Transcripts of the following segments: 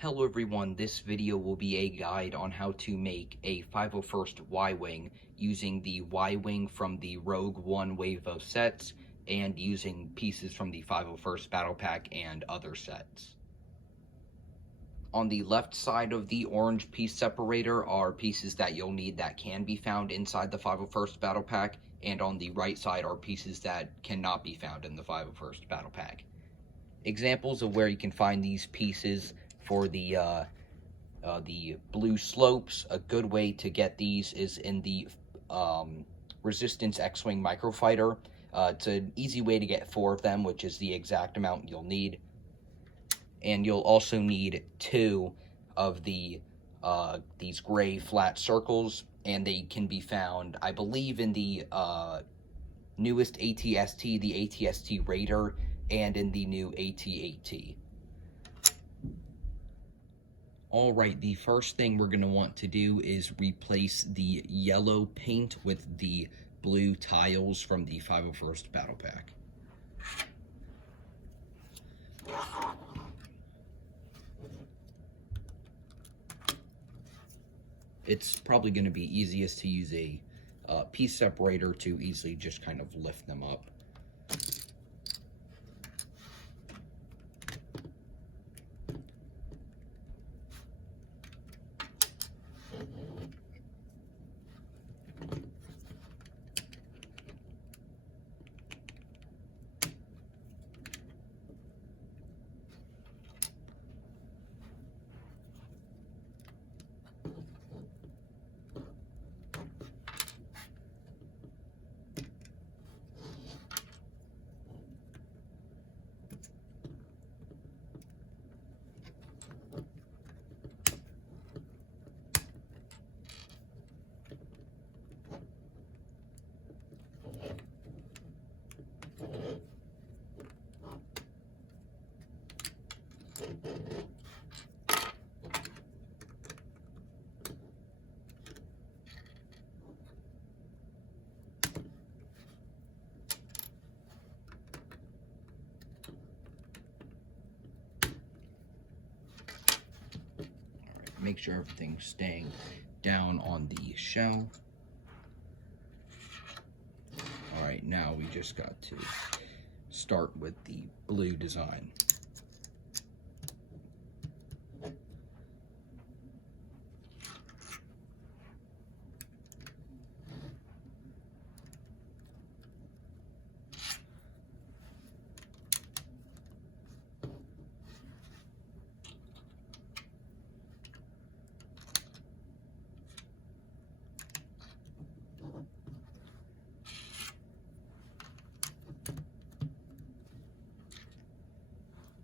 Hello everyone, this video will be a guide on how to make a 501st Y-Wing using the Y-Wing from the Rogue One Wave of sets and using pieces from the 501st Battle Pack and other sets. On the left side of the orange piece separator are pieces that you'll need that can be found inside the 501st Battle Pack, and on the right side are pieces that cannot be found in the 501st Battle Pack. Examples of where you can find these pieces for the blue slopes. A good way to get these is in the Resistance X-Wing Microfighter. It's an easy way to get 4 of them, which is the exact amount you'll need. And you'll also need 2 of these gray flat circles, and they can be found, I believe, in the newest ATST, the ATST Raider, and in the new AT-AT. Alright, the first thing we're going to want to do is replace the yellow paint with the blue tiles from the 501st Battle Pack. It's probably going to be easiest to use a piece separator to easily just kind of lift them up. Make sure everything's staying down on the shell. Alright, now we just got to start with the blue design.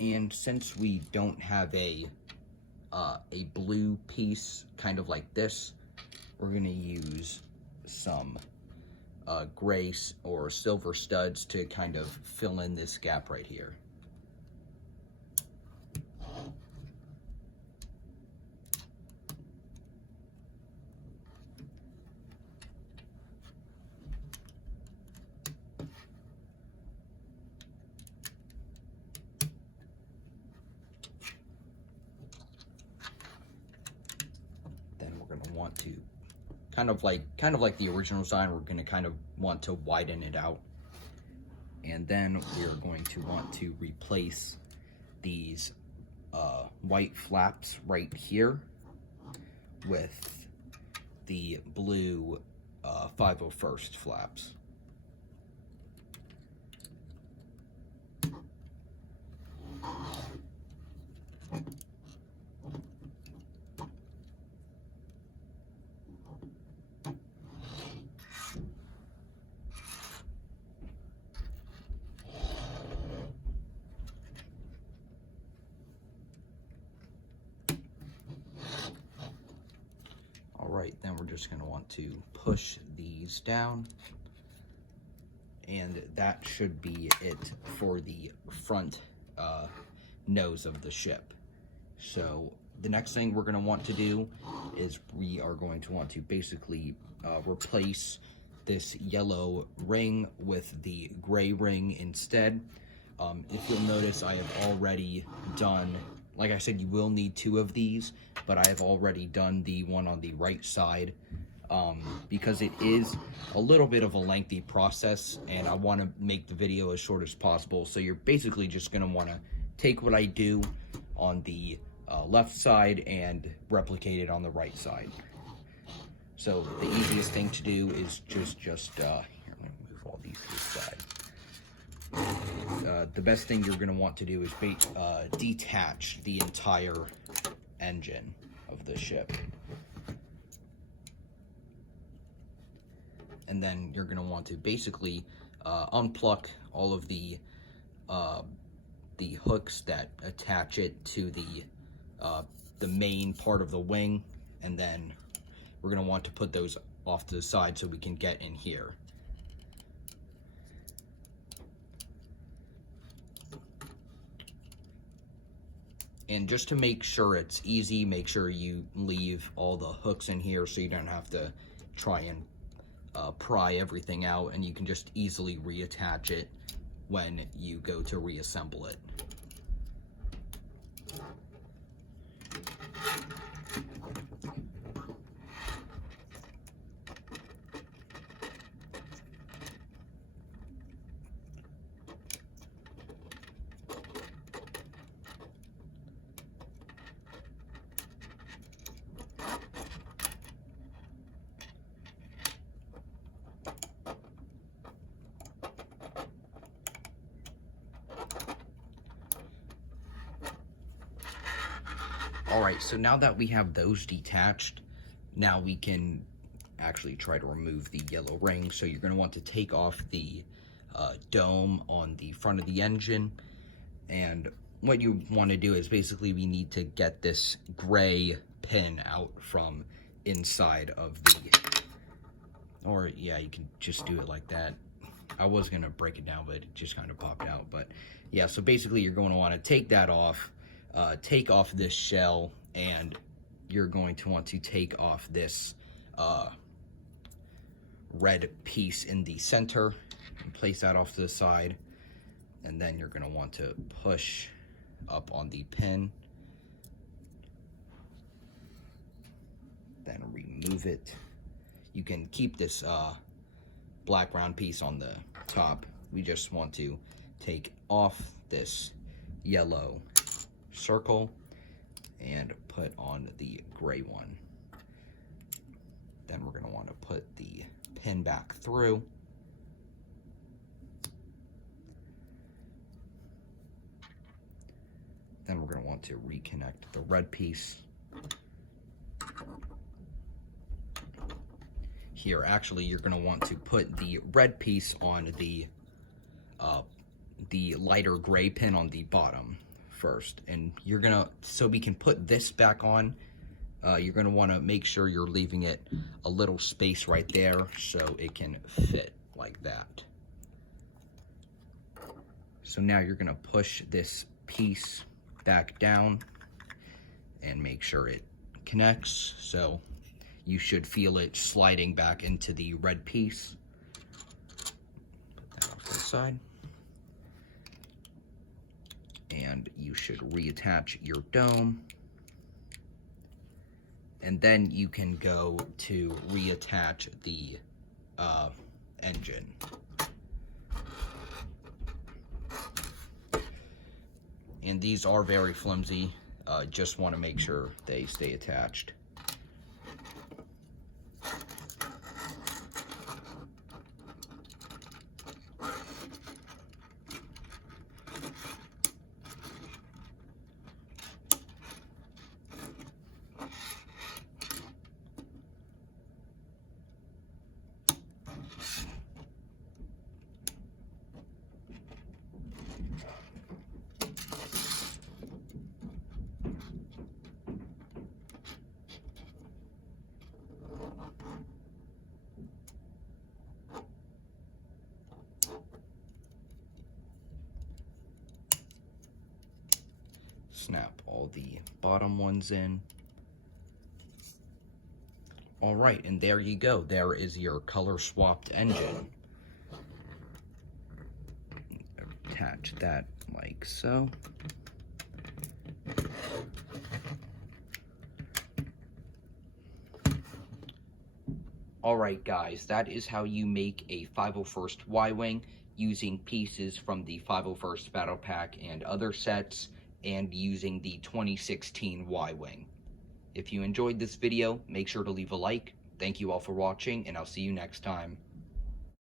And since we don't have a blue piece kind of like this, we're going to use some gray or silver studs to kind of fill in this gap right here. Want to kind of like the original design, we're going to kind of want to widen it out, and then we're going to want to replace these white flaps right here with the blue 501st flaps. Alright, then we're just going to want to push these down, and that should be it for the front nose of the ship. So the next thing we're going to want to do is we are going to want to basically replace this yellow ring with the gray ring instead. If you'll notice, I have already done like I said, you will need 2 of these, but I have already done the one on the right side because it is a little bit of a lengthy process, and I want to make the video as short as possible. So you're basically just going to want to take what I do on the left side and replicate it on the right side. So the easiest thing to do is just here, let me move all these to the side. The best thing you're going to want to do is detach the entire engine of the ship. And then you're going to want to basically unplug all of the hooks that attach it to the main part of the wing, and then we're going to want to put those off to the side so we can get in here. And just to make sure it's easy, make sure you leave all the hooks in here so you don't have to try and pry everything out, and you can just easily reattach it when you go to reassemble it. Alright, so now that we have those detached, now we can actually try to remove the yellow ring. So you're going to want to take off the dome on the front of the engine, and what you want to do is basically we need to get this gray pin out from inside of the, or yeah, you can just do it like that. I was going to break it down, but it just kind of popped out. But yeah, so basically you're going to want to take that off. Take off this shell, and you're going to want to take off this red piece in the center and place that off to the side, and then you're going to want to push up on the pin, then remove it. You can keep this black round piece on the top. We just want to take off this yellow circle and put on the gray one. Then we're going to want to put the pin back through. Then we're going to want to reconnect the red piece. Here, actually, you're going to want to put the red piece on the lighter gray pin on the bottom first, and you're gonna, so we can put this back on, you're gonna want to make sure you're leaving it a little space right there so it can fit like that. So now you're gonna push this piece back down and make sure it connects, so you should feel it sliding back into the red piece. Put that off to the side. And you should reattach your dome. And then you can go to reattach the engine. And these are very flimsy. Just want to make sure they stay attached. Snap all the bottom ones in. All right, and there you go. There is your color swapped engine. Attach that like so. Alright guys, that is how you make a 501st Y-Wing using pieces from the 501st Battle Pack and other sets, and using the 2016 Y-Wing. If you enjoyed this video, make sure to leave a like. Thank you all for watching, and I'll see you next time.